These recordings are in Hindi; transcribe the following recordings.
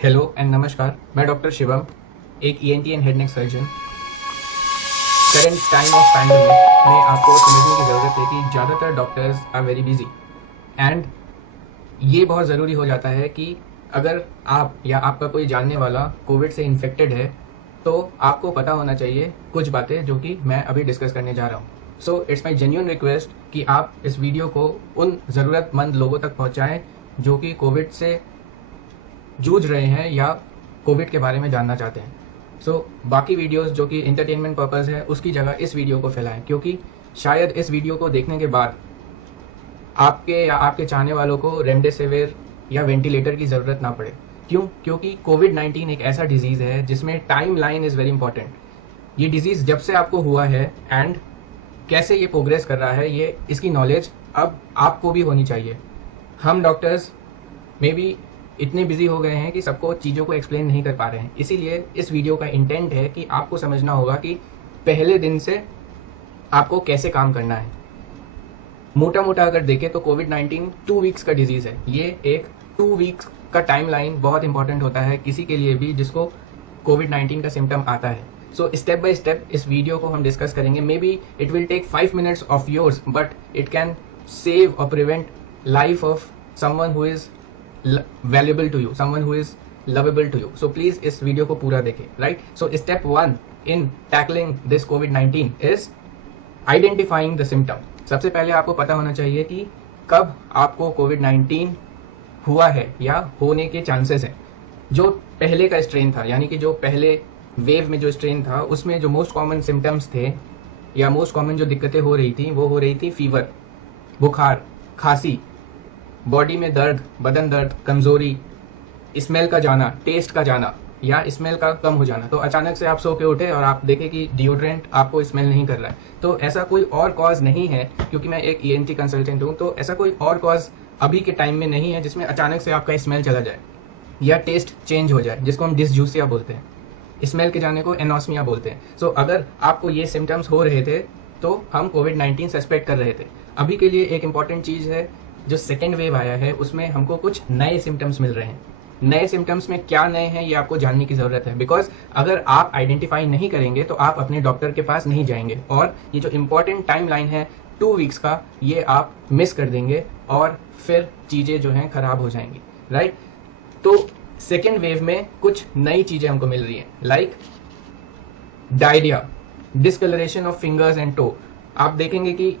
हेलो एंड नमस्कार, मैं डॉक्टर शिवम, एक ENT and head neck surgeon. Current time of pandemic में आपको समझने की ज़रूरत है कि ज़्यादातर doctors are very busy and ये बहुत ज़रूरी हो जाता है कि अगर आप या आपका कोई जानने वाला कोविड से इन्फेक्टेड है तो आपको पता होना चाहिए कुछ बातें जो कि मैं अभी डिस्कस करने जा रहा हूँ। So it's my genuine request कि आप इस वीडियो को उन ज़रूरतमंद लोगों तक पहुँचाएँ जो कि कोविड से जूझ रहे हैं या कोविड के बारे में जानना चाहते हैं। बाकी वीडियोस जो कि इंटरटेनमेंट पर्पज़ है उसकी जगह इस वीडियो को फैलाएं, क्योंकि शायद इस वीडियो को देखने के बाद आपके या आपके चाहने वालों को रेमडेसिविर या वेंटिलेटर की ज़रूरत ना पड़े। क्यों? क्योंकि कोविड-19 एक ऐसा डिजीज़ है जिसमें time line is very important. ये डिजीज़ जब से आपको हुआ है एंड कैसे ये प्रोग्रेस कर रहा है, ये इसकी नॉलेज अब आपको भी होनी चाहिए। हम डॉक्टर्स मे बी इतने बिजी हो गए हैं कि सबको चीज़ों को एक्सप्लेन नहीं कर पा रहे हैं। इसीलिए इस वीडियो का इंटेंट है कि आपको समझना होगा कि पहले दिन से आपको कैसे काम करना है। मोटा मोटा अगर देखें तो कोविड-19 2 वीक्स का डिजीज़ है। ये एक 2 वीक्स का टाइमलाइन बहुत इंपॉर्टेंट होता है किसी के लिए भी जिसको कोविड-19 का सिम्टम आता है। स्टेप बाय स्टेप इस वीडियो को हम डिस्कस करेंगे। Maybe it will take 5 minutes of yours, but it can save और prevent life of someone who is valuable to you, someone who is lovable to you. So please इस वीडियो को पूरा देखें, right? So step 1 in tackling this COVID-19 is identifying the symptom. सबसे पहले आपको पता होना चाहिए कि कब आपको COVID-19 हुआ है या होने के चांसेस हैं। जो पहले का स्ट्रेन था, यानी कि जो पहले वेव में जो स्ट्रेन था उसमें जो मोस्ट कॉमन सिम्टम्स थे या मोस्ट कॉमन जो दिक्कतें हो रही थी वो हो रही थी फीवर, बुखार, खांसी, बॉडी में दर्द, बदन दर्द, कमजोरी, स्मेल का जाना, टेस्ट का जाना या स्मेल का कम हो जाना। तो अचानक से आप सो के उठे और आप देखें कि डिओड्रेंट आपको स्मेल नहीं कर रहा है, तो ऐसा कोई और कॉज नहीं है। क्योंकि मैं एक ईएनटी कंसल्टेंट हूँ, तो ऐसा कोई और कॉज अभी के टाइम में नहीं है जिसमें अचानक से आपका स्मेल चला जाए या टेस्ट चेंज हो जाए, जिसको हम डिसजूसिया बोलते हैं। स्मेल के जाने को एनोस्मिया बोलते हैं। अगर आपको ये सिम्टम्स हो रहे थे तो हम कोविड-19 सस्पेक्ट कर रहे थे। अभी के लिए एक इंपॉर्टेंट चीज़ है, जो सेकेंड वेव आया है उसमें हमको कुछ नए सिम्टम्स मिल रहे हैं। नए सिम्टम्स में क्या नए हैं ये आपको जानने की ज़रूरत है, बिकॉज अगर आप आइडेंटिफाई नहीं करेंगे तो आप अपने डॉक्टर के पास नहीं जाएंगे और ये जो इम्पोर्टेंट टाइम लाइन है 2 वीक्स का, ये आप मिस कर देंगे और फिर चीज़ें जो हैं ख़राब हो जाएंगी, राइट? तो सेकेंड वेव में कुछ नई चीज़ें हमको मिल रही हैं, like diarrhoea, discolouration of fingers and toe. आप देखेंगे कि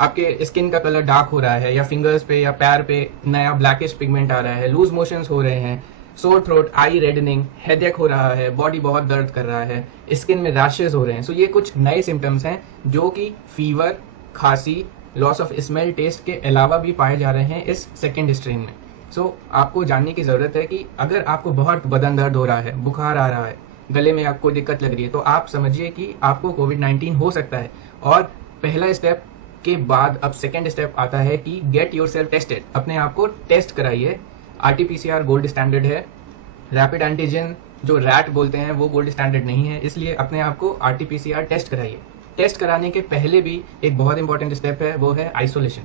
आपके स्किन का कलर डार्क हो रहा है या फिंगर्स पे या पैर पे नया ब्लैकिश पिगमेंट आ रहा है, लूज मोशंस हो रहे हैं, सोर थ्रोट, आई रेडनिंग, हेडेक हो रहा है, बॉडी बहुत दर्द कर रहा है, स्किन में रैशेज हो रहे हैं। ये कुछ नए सिम्टम्स हैं जो कि फीवर, खांसी, लॉस ऑफ स्मेल, टेस्ट के अलावा भी पाए जा रहे हैं इस सेकेंड स्ट्रेन में। आपको जानने की ज़रूरत है कि अगर आपको बहुत बदन दर्द हो रहा है, बुखार आ रहा है, गले में आपको दिक्कत लग रही है, तो आप समझिए कि आपको कोविड-19 हो सकता है। और पहला स्टेप के बाद अब सेकेंड स्टेप आता है कि गेट योरसेल्फ टेस्टेड। अपने आप को टेस्ट कराइए। आरटीपीसीआर गोल्ड स्टैंडर्ड है, रैपिड एंटीजन जो रैट बोलते हैं वो गोल्ड स्टैंडर्ड नहीं है, इसलिए अपने आप को आरटीपीसीआर टेस्ट कराइए। टेस्ट कराने के पहले भी एक बहुत इंपॉर्टेंट स्टेप है, वो है आइसोलेशन।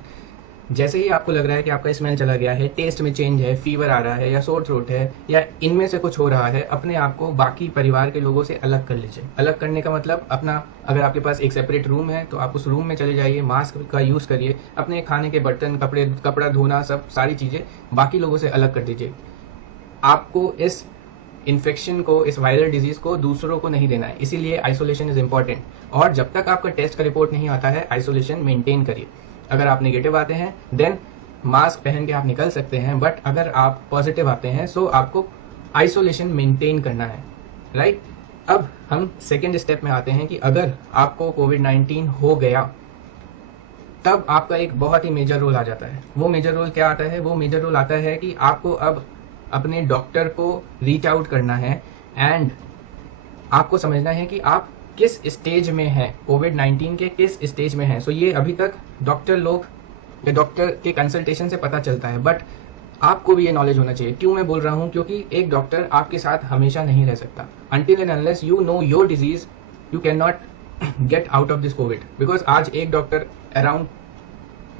जैसे ही आपको लग रहा है कि आपका स्मेल चला गया है, टेस्ट में चेंज है, फीवर आ रहा है या सोर थ्रोट है या इनमें से कुछ हो रहा है, अपने आप को बाकी परिवार के लोगों से अलग कर लीजिए। अलग करने का मतलब अपना, अगर आपके पास एक सेपरेट रूम है तो आप उस रूम में चले जाइए, मास्क का यूज़ करिए, अपने खाने के बर्तन, कपड़ा धोना, सब सारी चीज़ें बाकी लोगों से अलग कर दीजिए। आपको इस इन्फेक्शन को, इस वायरल डिजीज़ को दूसरों को नहीं देना है, इसीलिए आइसोलेशन इज़ इम्पॉर्टेंट। और जब तक आपका टेस्ट का रिपोर्ट नहीं आता है, आइसोलेशन मेंटेन करिए। अगर आप नेगेटिव आते हैं देन मास्क पहन के आप निकल सकते हैं, बट अगर आप पॉजिटिव आते हैं सो आपको आइसोलेशन मेंटेन करना है, राइट? अब हम सेकेंड स्टेप में आते हैं कि अगर आपको कोविड-19 हो गया तब आपका एक बहुत ही मेजर रोल आ जाता है। वो मेजर रोल क्या आता है? वो मेजर रोल आता है कि आपको अब अपने डॉक्टर को रीच आउट करना है एंड आपको समझना है कि आप किस स्टेज में हैं, कोविड-19 के किस स्टेज में हैं। ये अभी तक डॉक्टर लोग या डॉक्टर के कंसल्टेशन से पता चलता है, बट आपको भी ये नॉलेज होना चाहिए। क्यों मैं बोल रहा हूँ? क्योंकि एक डॉक्टर आपके साथ हमेशा नहीं रह सकता। Until and unless you know your disease you can not get out of this Covid. Because आज एक डॉक्टर अराउंड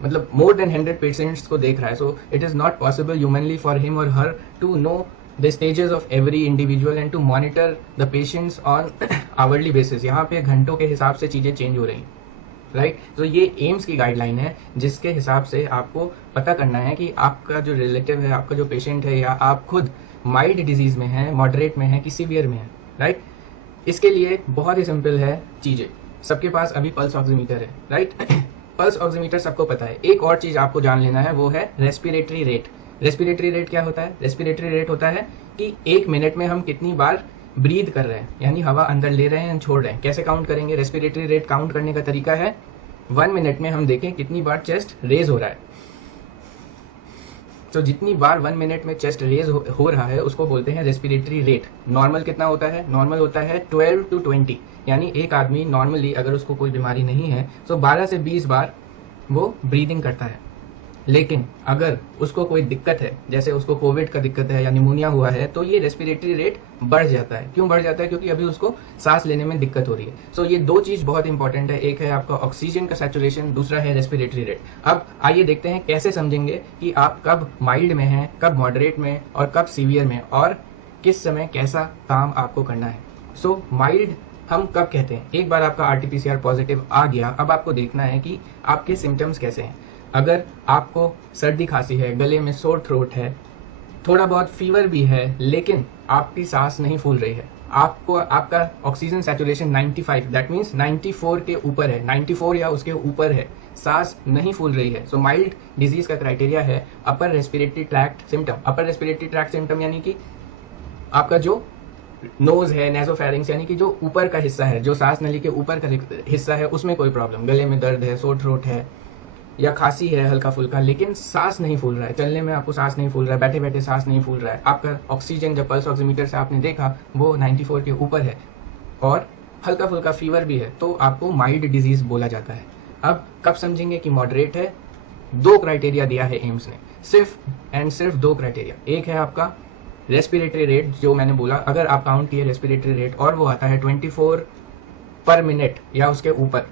मतलब मोर देन 100 पेशेंट्स को देख रहा है, it is not possible humanly for him or her to know the stages of every individual and to monitor the patients on hourly basis। यहाँ पे घंटों के हिसाब से चीज़ें चेंज हो रही हैं, राइट। तो ये एम्स की गाइडलाइन है जिसके हिसाब से आपको पता करना है कि आपका जो रिलेटिव है, आपका जो पेशेंट है, या आप खुद माइल्ड डिजीज में है, मॉडरेट में है कि सीवियर में है, राइट। इसके लिए बहुत ही सिंपल है चीज़ें। सबके पास अभी पल्स ऑक्सीमीटर है, राइट। पल्स ऑक्सीमीटर सबको पता है। एक और चीज़ आपको जान लेना है, वो है रेस्पिरेटरी रेट। रेस्पिरेटरी रेट क्या होता है? रेस्पिरेटरी रेट होता है कि एक मिनट में हम कितनी बार ब्रीथ कर रहे हैं, यानी हवा अंदर ले रहे हैं, छोड़ रहे हैं। कैसे काउंट करेंगे? रेस्पिरेटरी रेट काउंट करने का तरीका है 1 मिनट में हम देखें कितनी बार चेस्ट रेज हो रहा है। तो जितनी बार 1 मिनट में चेस्ट रेज हो रहा है उसको बोलते हैं रेस्पिरेटरी रेट। नॉर्मल कितना होता है? नॉर्मल होता है 12 to 20, यानी एक आदमी नॉर्मली अगर उसको कोई बीमारी नहीं है तो 12 से 20 बार वो ब्रीदिंग करता है। लेकिन अगर उसको कोई दिक्कत है, जैसे उसको कोविड का दिक्कत है या निमोनिया हुआ है, तो ये रेस्पिरेटरी रेट बढ़ जाता है। क्यों बढ़ जाता है? क्योंकि अभी उसको सांस लेने में दिक्कत हो रही है। सो ये दो चीज़ बहुत इंपॉर्टेंट है, एक है आपका ऑक्सीजन का सैचुरेशन, दूसरा है रेस्पिरेटरी रेट। अब आइए देखते हैं कैसे समझेंगे कि आप कब माइल्ड में हैं, कब मॉडरेट में और कब सीवियर में, और किस समय कैसा काम आपको करना है। सो माइल्ड हम कब कहते हैं? एक बार आपका RT-PCR पॉजिटिव आ गया, अब आपको देखना है कि आपके सिम्टम्स कैसे हैं। अगर आपको सर्दी खांसी है, गले में सोर थ्रोट है, थोड़ा बहुत फीवर भी है, लेकिन आपकी सांस नहीं फूल रही है, आपको आपका ऑक्सीजन सैचुरेशन 95 दैट मीन्स 94 के ऊपर है, 94 या उसके ऊपर है, सांस नहीं फूल रही है, सो माइल्ड डिजीज का क्राइटेरिया है upper respiratory tract symptom. Upper respiratory tract symptom यानी कि आपका जो नोज है, नेसोफेरिंग्स यानी कि जो ऊपर का हिस्सा है, जो सांस नली के ऊपर का हिस्सा है, उसमें कोई प्रॉब्लम, गले में दर्द है, सोर थ्रोट है या खांसी है हल्का फुल्का, लेकिन सांस नहीं फूल रहा है, चलने में आपको सांस नहीं फूल रहा है, बैठे बैठे सांस नहीं फूल रहा है, आपका ऑक्सीजन जब पल्स ऑक्सीमीटर से आपने देखा वो 94 के ऊपर है और हल्का फुल्का फीवर भी है, तो आपको माइल्ड डिजीज बोला जाता है। अब कब समझेंगे कि मॉडरेट है? 2 क्राइटेरिया दिया है एम्स ने, सिर्फ एंड सिर्फ 2 क्राइटेरिया। एक है आपका रेस्पिरेटरी रेट, जो मैंने बोला, अगर आप काउंट किए रेस्पिरेटरी रेट और वो आता है 24 पर मिनट या उसके ऊपर,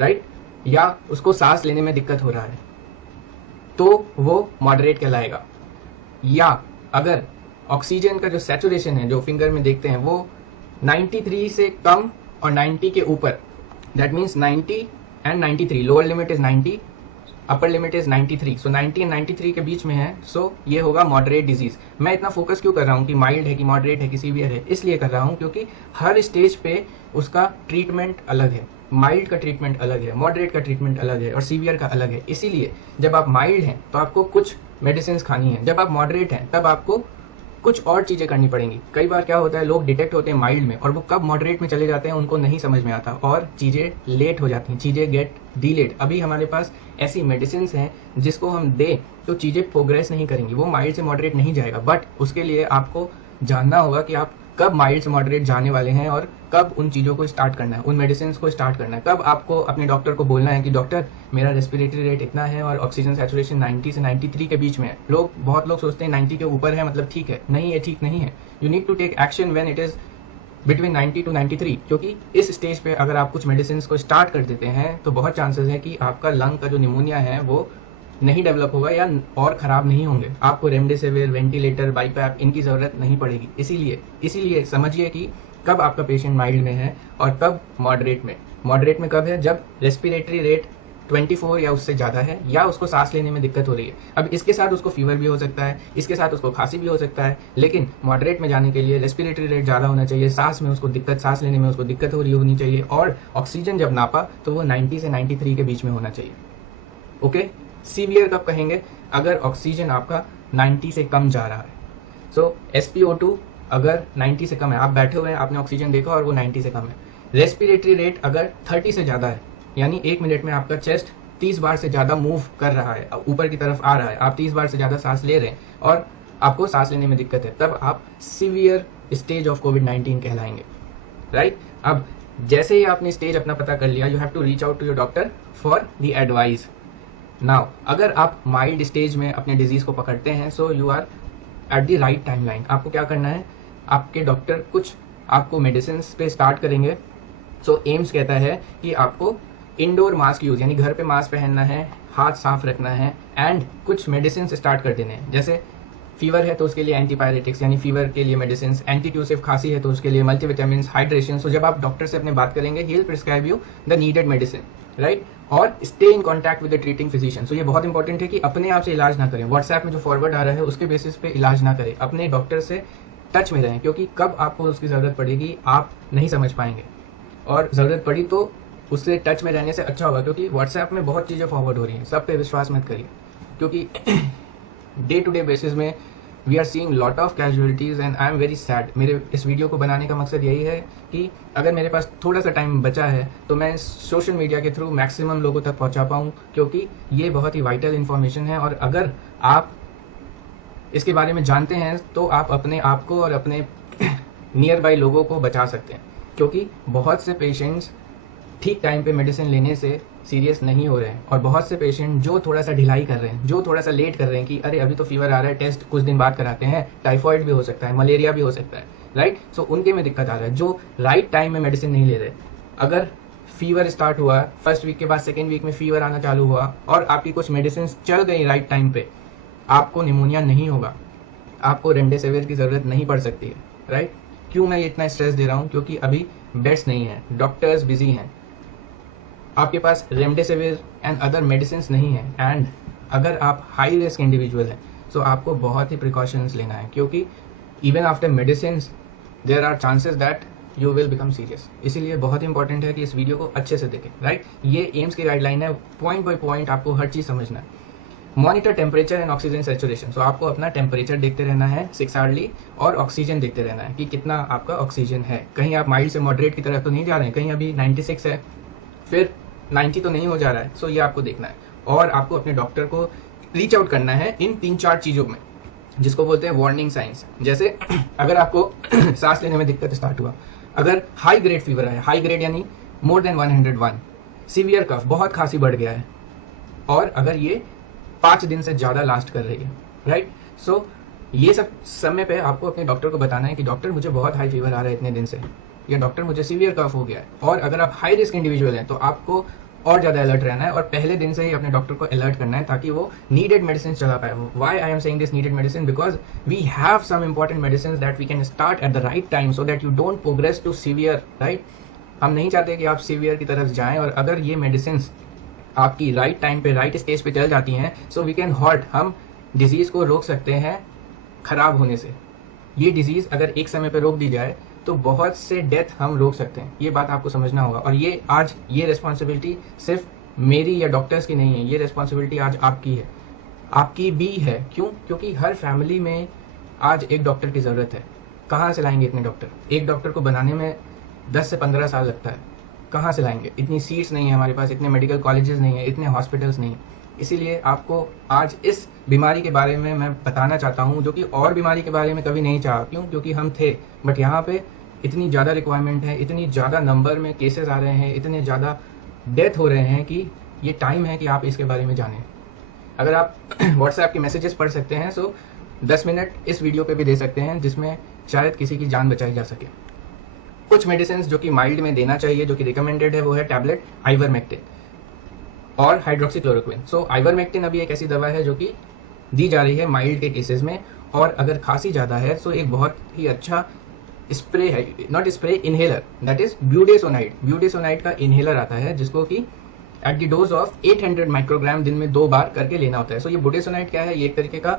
राइट, या उसको सांस लेने में दिक्कत हो रहा है, तो वो मॉडरेट कहलाएगा। या अगर ऑक्सीजन का जो सैचुरेशन है, जो फिंगर में देखते हैं, वो 93 से कम और 90 के ऊपर, that means 90 and 93, lower limit is 90, upper limit is 93, so 90 and 93 के बीच में है, सो ये होगा मॉडरेट डिजीज। मैं इतना फोकस क्यों कर रहा हूँ कि माइल्ड है कि मॉडरेट है कि सीवियर है? इसलिए कर रहा हूँ क्योंकि हर स्टेज पे उसका ट्रीटमेंट अलग है। माइल्ड का ट्रीटमेंट अलग है, मॉडरेट का ट्रीटमेंट अलग है और सीवियर का अलग है। इसीलिए जब आप माइल्ड हैं तो आपको कुछ मेडिसिन खानी है, जब आप मॉडरेट हैं तब आपको कुछ और चीज़ें करनी पड़ेंगी। कई बार क्या होता है, लोग डिटेक्ट होते हैं माइल्ड में और वो कब मॉडरेट में चले जाते हैं उनको नहीं समझ में आता और चीज़ें लेट हो जाती हैं, चीज़ें गेट डिलेड। अभी हमारे पास ऐसी मेडिसिन हैं जिसको हम दें तो चीज़ें प्रोग्रेस नहीं करेंगी, वो माइल्ड से मॉडरेट नहीं जाएगा। बट उसके लिए आपको जानना होगा कि आप कब माइल्ड से मॉडरेट जाने वाले हैं और कब उन चीज़ों को स्टार्ट करना है, उन मेडिसिन को स्टार्ट करना है। कब आपको अपने डॉक्टर को बोलना है कि डॉक्टर मेरा रेस्पिरेटरी रेट इतना है और ऑक्सीजन सैचुरेशन 90 से 93 के बीच में है। बहुत लोग सोचते हैं 90 के ऊपर है मतलब ठीक है, नहीं, ये ठीक नहीं है। You need to take action when it is between 90 to 93, क्योंकि इस स्टेज पे अगर आप कुछ मेडिसिन को स्टार्ट कर देते हैं तो बहुत चांसेस है कि आपका लंग का जो निमोनिया है वो नहीं डेवलप होगा या और ख़राब नहीं होंगे। आपको रेमडेसिविर, वेंटिलेटर, बाईपैप इनकी ज़रूरत नहीं पड़ेगी। इसीलिए समझिए कि कब आपका पेशेंट माइल्ड में है और कब मॉडरेट में। मॉडरेट में कब है? जब रेस्पिरेटरी रेट 24 या उससे ज़्यादा है या उसको सांस लेने में दिक्कत हो रही है। अब इसके साथ उसको फीवर भी हो सकता है, इसके साथ उसको खांसी भी हो सकता है, लेकिन मॉडरेट में जाने के लिए रेस्पिरेटरी रेट ज़्यादा होना चाहिए, सांस लेने में उसको दिक्कत हो रही होनी चाहिए और ऑक्सीजन जब नापा तो वो 90 से 93 के बीच में होना चाहिए। ओके, सीवियर कब कहेंगे? अगर ऑक्सीजन आपका 90 से कम जा रहा है। सो SpO2 अगर 90 से कम है, आप बैठे हुए हैं, आपने ऑक्सीजन देखा और वो 90 से कम है। रेस्पिरेटरी रेट अगर 30 से ज़्यादा है, यानी 1 मिनट में आपका चेस्ट 30 बार से ज़्यादा मूव कर रहा है, ऊपर की तरफ आ रहा है, आप 30 बार से ज़्यादा सांस ले रहे हैं और आपको सांस लेने में दिक्कत है, तब आप सीवियर स्टेज ऑफ कोविड-19 कहलाएंगे, राइट। अब जैसे ही आपने स्टेज अपना पता कर लिया, you have to reach out to your doctor for the advice. Now अगर आप माइल्ड स्टेज में अपने डिजीज़ को पकड़ते हैं, so you are at the right timeline. आपको क्या करना है, आपके डॉक्टर कुछ आपको मेडिसिन पे स्टार्ट करेंगे। सो एम्स कहता है कि आपको इंडोर मास्क यूज़, यानी घर पे मास्क पहनना है, हाथ साफ रखना है एंड कुछ मेडिसिन स्टार्ट कर देने हैं। जैसे फीवर है तो उसके लिए एंटीपायरेटिक्स यानी फीवर के लिए मेडिसिन, एंटीट्यूसिव खांसी है तो उसके लिए मल्टीविटामिन, हाइड्रेशन। सो जब आप डॉक्टर से अपने बात करेंगे he will prescribe you the needed medicine, right. और stay in contact with the treating physician. So ये बहुत इंपॉर्टेंट है कि अपने आप से इलाज ना करें, व्हाट्सएप में जो फॉरवर्ड आ रहा है उसके बेसिस पे इलाज ना करें, अपने डॉक्टर से टच में रहें, क्योंकि कब आपको उसकी ज़रूरत पड़ेगी आप नहीं समझ पाएंगे, और ज़रूरत पड़ी तो उससे टच में रहने से अच्छा होगा, क्योंकि व्हाट्सएप में बहुत चीज़ें फॉरवर्ड हो रही हैं, सब पे विश्वास मत करिए, क्योंकि डे टू डे बेसिस में we are seeing lot of casualties and I am very sad. मेरे इस वीडियो को बनाने का मकसद यही है कि अगर मेरे पास थोड़ा सा टाइम बचा है तो मैं सोशल मीडिया के थ्रू मैक्सिमम लोगों तक पहुंचा पाऊँ, क्योंकि ये बहुत ही वाइटल इन्फॉर्मेशन है, और अगर आप इसके बारे में जानते हैं तो आप अपने आप को और अपने नियर बाई लोगों को बचा सकते हैं, क्योंकि बहुत से पेशेंट्स ठीक टाइम पे मेडिसिन लेने से सीरियस नहीं हो रहे हैं, और बहुत से पेशेंट जो थोड़ा सा ढिलाई कर रहे हैं, जो थोड़ा सा लेट कर रहे हैं कि अरे अभी तो फीवर आ रहा है, टेस्ट कुछ दिन बाद कराते हैं, टाइफॉइड भी हो सकता है, मलेरिया भी हो सकता है, राइट। सो उनके में दिक्कत आ रहा है, जो राइट टाइम में मेडिसिन नहीं ले रहे। अगर फीवर स्टार्ट हुआ, फर्स्ट वीक के बाद सेकेंड वीक में फीवर आना चालू हुआ और आपकी कुछ मेडिसिन चल गई राइट टाइम पे, आपको निमोनिया नहीं होगा, आपको रेमडेसिविर की ज़रूरत नहीं पड़ सकती है, राइट। क्यों मैं ये इतना स्ट्रेस दे रहा हूँ, क्योंकि अभी बेड्स नहीं है, डॉक्टर्स बिजी हैं, आपके पास रेमडेसिविर एंड अदर मेडिसिन नहीं है, एंड अगर आप हाई रिस्क इंडिविजुअल हैं तो आपको बहुत ही प्रिकॉशंस लेना है, क्योंकि even after medicine there are chances that you will become serious. इसीलिए बहुत इंपॉर्टेंट है कि इस वीडियो को अच्छे से देखें, राइट। ये एम्स की गाइडलाइन है, पॉइंट बाय पॉइंट आपको हर चीज़ समझना है। Monitor temperature and oxygen saturation. तो आपको अपना टेम्परेचर देखते रहना है 6 आवर्ली, और ऑक्सीजन देखते रहना है कि कितना आपका ऑक्सीजन है। कहीं आप माइल्ड से मॉडरेट की तरफ तो नहीं जा रहे हैं, कहीं अभी 96 है, फिर 90 तो नहीं हो जा रहा है। सो ये आपको देखना है, और आपको अपने डॉक्टर को रीच आउट करना है इन 3-4 चीज़ों में, जिसको बोलते हैं वार्निंग साइंस। जैसे अगर आपको सांस लेने में दिक्कत स्टार्ट हुआ, अगर हाई ग्रेड फीवर है, हाई ग्रेड यानी मोर देन 101, सीवियर कफ, बहुत खांसी बढ़ गया है, और अगर ये 5 दिन से ज़्यादा लास्ट कर रही है, राइट। सो ये सब समय पे आपको अपने डॉक्टर को बताना है कि डॉक्टर मुझे बहुत हाई फीवर आ रहा है इतने दिन से, या डॉक्टर मुझे सीवियर कफ हो गया है। और अगर आप हाई रिस्क इंडिविजुअल हैं तो आपको और ज़्यादा अलर्ट रहना है, और पहले दिन से ही अपने डॉक्टर को अलर्ट करना है ताकि वो नीडेड मेडिसिन चला पाए। Why I am saying this needed medicine, because we have some important medicine that we can start at the right time so that you don't progress to severe, right. हम नहीं चाहते कि आप सीवियर की तरफ जाएं, और अगर ये मेडिसिन आपकी राइट टाइम पे राइट स्टेज पे चल जाती हैं, सो वी कैन हॉल्ट, हम डिजीज़ को रोक सकते हैं खराब होने से। ये डिजीज़ अगर एक समय पे रोक दी जाए तो बहुत से डेथ हम रोक सकते हैं, ये बात आपको समझना होगा। और ये आज ये रिस्पॉन्सिबिलिटी सिर्फ मेरी या डॉक्टर्स की नहीं है, ये रिस्पॉन्सिबिलिटी आज आपकी है, आपकी भी है। क्यों? क्योंकि हर फैमिली में आज एक डॉक्टर की ज़रूरत है। कहाँ से लाएंगे इतने डॉक्टर? एक डॉक्टर को बनाने में 10 से 15 साल लगता है, कहाँ से लाएंगे? इतनी सीट्स नहीं है हमारे पास, इतने मेडिकल कॉलेजेस नहीं है, इतने हॉस्पिटल्स नहीं है। इसीलिए आपको आज इस बीमारी के बारे में मैं बताना चाहता हूँ, जो कि और बीमारी के बारे में कभी नहीं चाहा। क्यों? क्योंकि हम थे, बट यहाँ पे इतनी ज़्यादा रिक्वायरमेंट है, इतनी ज़्यादा नंबर में केसेस आ रहे हैं, इतने ज़्यादा डेथ हो रहे हैं कि ये टाइम है कि आप इसके बारे में जानें। अगर आप व्हाट्सएप के मैसेजेस पढ़ सकते हैं तो 10 मिनट इस वीडियो पे भी दे सकते हैं, जिसमें शायद किसी की जान बचाई जा सके। कुछ मेडिसिन जो कि माइल्ड में देना चाहिए, जो कि रिकमेंडेड है, वो है टैबलेट आइवरमेक्टिन और हाइड्रोक्सीक्लोरोक्विन। सो आइवरमेक्टिन अभी एक ऐसी दवा है जो कि दी जा रही है माइल्ड के केसेस में, और अगर खांसी ज़्यादा है तो एक बहुत ही अच्छा स्प्रे है, not spray, inhaler, that is budesonide. Budesonide का इनहेलर आता है जिसको कि at the dose of 800 microgram दिन में 2 बार करके लेना होता है। सो ये ब्यूडेसोनाइड क्या है? ये एक तरीके का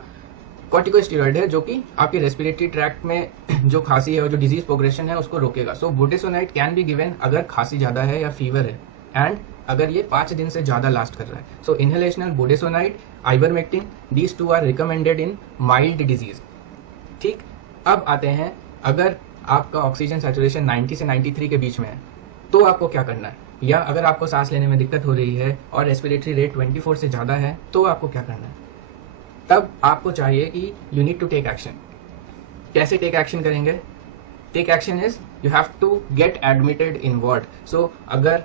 कॉर्टिकोस्टेरॉइड है जो कि आपके रेस्पिरेटरी ट्रैक्ट में जो खांसी है और जो डिजीज प्रोग्रेशन है उसको रोकेगा। सो ब्यूडेसोनाइड कैन बी गिवन अगर खांसी ज़्यादा है या फीवर है, एंड अगर ये 5 दिन से ज़्यादा लास्ट कर रहा है। So inhalational budesonide, ivermectin, these two are recommended in mild disease. ठीक, अब आते हैं, अगर आपका ऑक्सीजन सैचुरेशन 90 से 93 के बीच में है तो आपको क्या करना है, या अगर आपको सांस लेने में दिक्कत हो रही है और रेस्पिरेटरी रेट 24 से ज़्यादा है तो आपको क्या करना है? तब आपको चाहिए कि you need to take action. कैसे टेक एक्शन करेंगे? Take action is you have to get admitted in ward. So अगर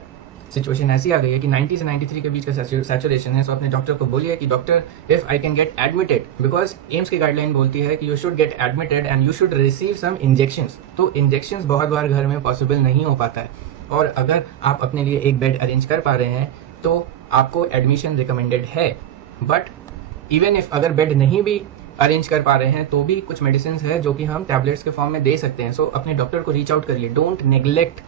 सिचुएशन ऐसी आ गई है कि 90 से 93 के बीच का सैचुरेशन है, तो अपने डॉक्टर को बोलिए कि doctor, if I can get admitted, because AIIMS की गाइडलाइन बोलती है कि you should get admitted and you should receive some injections. तो इंजेक्शंस बहुत बार घर में पॉसिबल नहीं हो पाता है, और अगर आप अपने लिए एक बेड अरेंज कर पा रहे हैं तो आपको एडमिशन रिकमेंडेड है। बट इवन इफ अगर बेड नहीं भी अरेंज कर पा रहे हैं तो भी कुछ मेडिसिन है जो कि हम टैबलेट्स के फॉर्म में दे सकते हैं। सो अपने डॉक्टर को रीच आउट करिए, डोंट नेग्लेक्ट।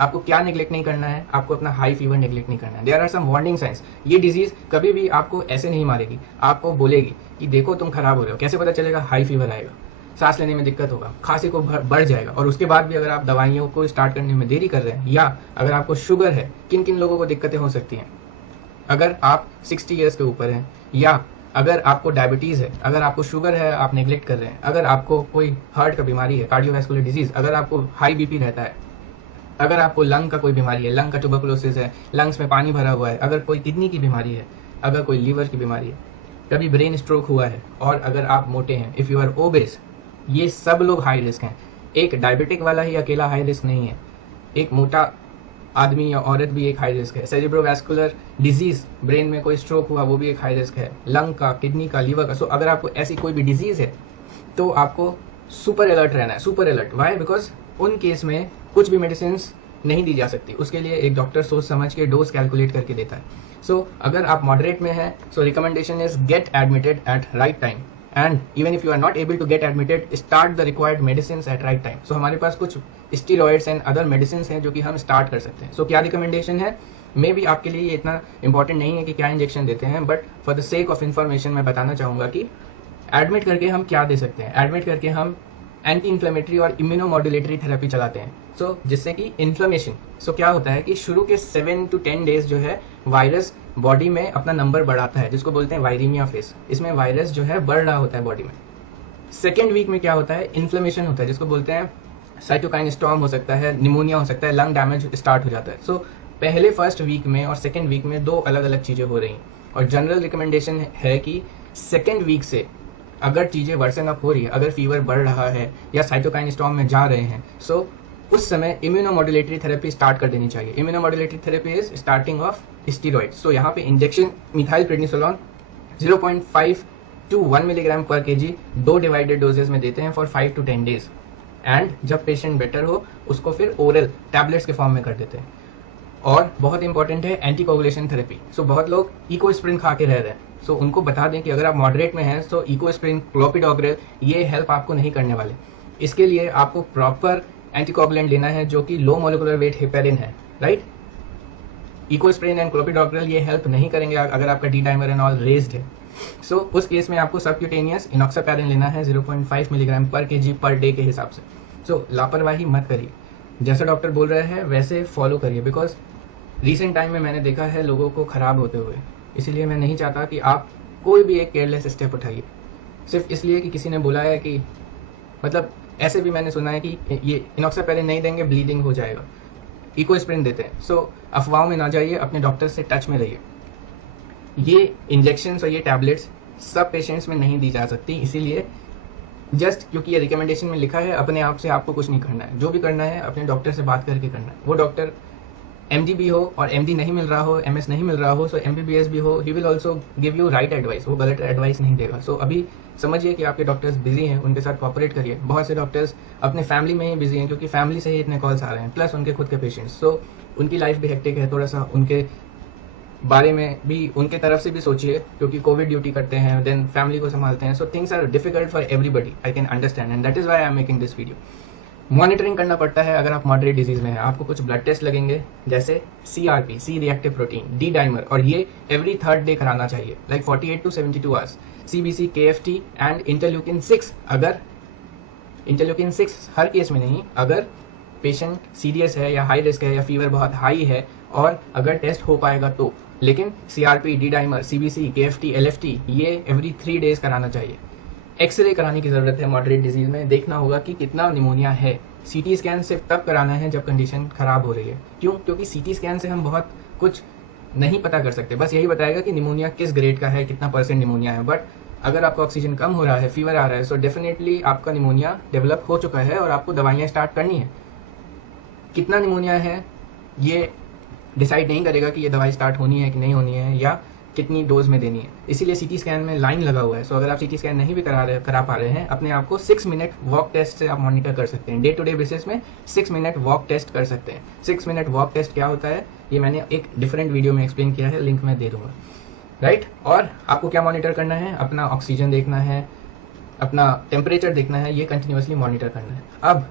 आपको क्या नेग्लेक्ट नहीं करना है, आपको अपना हाई फीवर नेग्लेक्ट नहीं करना है। There are some warning signs. ये डिजीज कभी भी आपको ऐसे नहीं मारेगी, आपको बोलेगी कि देखो तुम खराब हो रहे हो। कैसे पता चलेगा? हाई फीवर आएगा, सांस लेने में दिक्कत होगा, खांसी को बढ़ जाएगा, और उसके बाद भी अगर आप दवाइयों को स्टार्ट करने में देरी कर रहे हैं, या अगर आपको शुगर है, किन किन लोगों को दिक्कतें हो सकती हैं अगर आप 60 ईयर्स के ऊपर हैं, या अगर आपको डायबिटीज़ है, अगर आपको शुगर है आप नेग्लेक्ट कर रहे हैं, अगर आपको कोई हार्ट का बीमारी है, कार्डियोवैस्कुलर डिजीज, अगर आपको हाई बीपी रहता है, अगर आपको लंग का कोई बीमारी है, लंग का ट्यूबरकुलोसिस है, लंग्स में पानी भरा हुआ है, अगर कोई किडनी की बीमारी है, अगर कोई लीवर की बीमारी है, कभी ब्रेन स्ट्रोक हुआ है, और अगर आप मोटे हैं, इफ़ यू आर ओबेस, ये सब लोग हाई रिस्क हैं। एक डायबिटिक वाला ही अकेला हाई रिस्क नहीं है, एक मोटा आदमी या औरत भी एक हाई रिस्क है। सेरिब्रोवैस्कुलर डिजीज, ब्रेन में कोई स्ट्रोक हुआ, वो भी एक हाई रिस्क है, लंग का, किडनी का, लीवर का। सो अगर आपको ऐसी कोई भी डिजीज है तो आपको सुपर अलर्ट रहना है, सुपर अलर्ट। वाई? बिकॉज उन केस में कुछ भी मेडिसिन नहीं दी जा सकती, उसके लिए एक डॉक्टर सोच समझ के डोज कैलकुलेट करके देता है। सो अगर आप मॉडरेट में हैं, so recommendation is get admitted at right time, and even if you are not able to get admitted, start the required medicine at right time. So हमारे पास कुछ स्टीरॉइड्स एंड अदर मेडिसिन हैं जो कि हम स्टार्ट कर सकते हैं। सो क्या रिकमेंडेशन है? मे भी आपके लिए ये इतना इंपॉर्टेंट नहीं है कि क्या इंजेक्शन देते हैं, but for the sake of information मैं बताना चाहूँगा कि एडमिट करके हम क्या दे सकते हैं। एडमिट करके हम एंटी इन्फ्लेमेटरी और इम्यूनोमॉड्यूलेटरी थेरेपी चलाते हैं, सो जिससे कि इन्फ्लेमेशन, सो क्या होता है कि शुरू के 7 to 10 डेज जो है वायरस बॉडी में अपना नंबर बढ़ाता है, जिसको बोलते हैं वायरीमिया फेस। इसमें वायरस जो है बढ़ रहा होता है बॉडी में। सेकेंड वीक में क्या होता है? इन्फ्लेमेशन होता है, जिसको बोलते हैं साइटोकाइन स्टॉर्म हो सकता है, निमोनिया हो सकता है, लंग डैमेज स्टार्ट हो जाता है। सो पहले फर्स्ट वीक में और सेकेंड वीक में 2 अलग अलग चीज़ें हो रही हैं, और जनरल रिकमेंडेशन है कि सेकेंड वीक से अगर चीज़ें वर्सन अप हो रही है, अगर फीवर बढ़ रहा है या साइटोकाइन स्टॉर्म में जा रहे हैं, सो उस समय इम्यूनोमॉड्यूलेटरी थेरेपी स्टार्ट कर देनी चाहिए। Immunomodulatory therapy is starting of steroid. So यहाँ पे injection methyl prednisolone 0.5 to 1 milligram per KG 2 divided doses में देते हैं फॉर 5 to 10 डेज, एंड जब पेशेंट बेटर हो उसको फिर ओरल टैबलेट्स के फॉर्म में कर देते हैं। और बहुत इंपॉर्टेंट है एंटीकोगुलेशन थेरेपी। सो बहुत लोग इकोस्प्रिन खा के रह रहे हैं, सो उनको बता दें कि अगर आप मॉडरेट में हैं तो इकोस्प्रिन, क्लोपिडोग्रेल ये हेल्प आपको नहीं करने वाले। इसके लिए आपको प्रॉपर एंटीकोगुलेंट लेना है जो कि लो मोलिकुलर वेट हेपेरिन है, राइट। इकोस्प्रिन एंड क्लोपिडोग्रेल ये हेल्प नहीं करेंगे अगर आपका D dimer and all raised है। सो उस केस में आपको सबक्यूटेनियस इनॉक्सापैरिन लेना है 0.5 milligram per KG per day के हिसाब से। सो लापरवाही मत करिए, जैसा डॉक्टर बोल रहे हैं वैसे फॉलो करिए, बिकॉज रिसेंट टाइम में मैंने देखा है लोगों को खराब होते हुए। इसलिए मैं नहीं चाहता कि आप कोई भी एक केयरलेस स्टेप उठाइए सिर्फ इसलिए कि किसी ने बोला है कि, मतलब ऐसे भी मैंने सुना है कि ये इनॉक्सापैरिन नहीं देंगे ब्लीडिंग हो जाएगा, इकोस्प्रिन देते हैं। सो अफवाहों में ना जाइए, अपने डॉक्टर से टच में रहिए। ये इंजेक्शन और ये टैबलेट्स सब पेशेंट्स में नहीं दी जा सकती, इसीलिए जस्ट क्योंकि ये रिकमेंडेशन में लिखा है, अपने आप से आपको कुछ नहीं करना है। जो भी करना है अपने डॉक्टर से बात करके करना है। वो डॉक्टर MD भी हो और MD नहीं मिल रहा हो, MS नहीं मिल रहा हो, सो MBBS भी हो, he will also give you right advice, वो गलत एडवाइस नहीं देगा। सो अभी समझिए कि आपके डॉक्टर्स बिजी हैं, उनके साथ कॉपरेट करिए। बहुत से डॉक्टर्स अपने फैमिली में ही बिजी हैं, क्योंकि फैमिली से ही इतने कॉल्स आ रहे हैं, प्लस उनके खुद के पेशेंट्स। सो उनकी लाइफ भी हेक्टिक है, थोड़ा सा उनके बारे में भी, उनके तरफ से भी सोचिए, क्योंकि कोविड ड्यूटी करते हैं, देन फैमिली को संभालते हैं। So things are difficult for everybody, I can understand, and that is why I am making this video. Monitoring करना पड़ता है अगर आप मॉडरेट डिजीज में है। आपको कुछ ब्लड टेस्ट लगेंगे, जैसे CRP, C reactive protein, D dimer, और ये एवरी 3rd डे कराना चाहिए, like 48 to 72 hours. CBC, KFT and interleukin 6, अगर इंटरल्यूकिन 6 हर केस में नहीं, अगर पेशेंट सीरियस है या हाई रिस्क है या फीवर बहुत हाई है और अगर टेस्ट हो पाएगा तो। लेकिन CRP, D dimer, CBC, KFT, LFT ये एवरी 3 डेज कराना चाहिए। एक्सरे कराने की ज़रूरत है मॉडरेट डिजीज़ में, देखना होगा कि कितना निमोनिया है। CT स्कैन सिर्फ तब कराना है जब कंडीशन ख़राब हो रही है। क्यों? क्योंकि CT स्कैन से हम बहुत कुछ नहीं पता कर सकते, बस यही बताएगा कि निमोनिया किस ग्रेड का है, कितना % निमोनिया है। बट अगर आपका ऑक्सीजन कम हो रहा है, फीवर आ रहा है, सो डेफिनेटली आपका निमोनिया डेवलप हो चुका है और आपको दवाइयाँ स्टार्ट करनी है। कितना निमोनिया है ये डिसाइड नहीं करेगा कि ये दवाई स्टार्ट होनी है कि नहीं होनी है, या कितनी डोज में देनी है। इसीलिए CT स्कैन में लाइन लगा हुआ है। सो अगर आप CT स्कैन नहीं भी करा पा रहे हैं, अपने आप को 6 मिनट वॉक टेस्ट से आप मॉनिटर कर सकते हैं। डे टू डे बेसिस में 6 मिनट वॉक टेस्ट कर सकते हैं। 6 मिनट वॉक टेस्ट क्या होता है ये मैंने एक डिफरेंट वीडियो में एक्सप्लेन किया है, लिंक मैं दे दूंगा, राइट। और आपको क्या मॉनिटर करना है? अपना ऑक्सीजन देखना है, अपना टेम्परेचर देखना है, ये कंटिन्यूसली मॉनिटर करना है। अब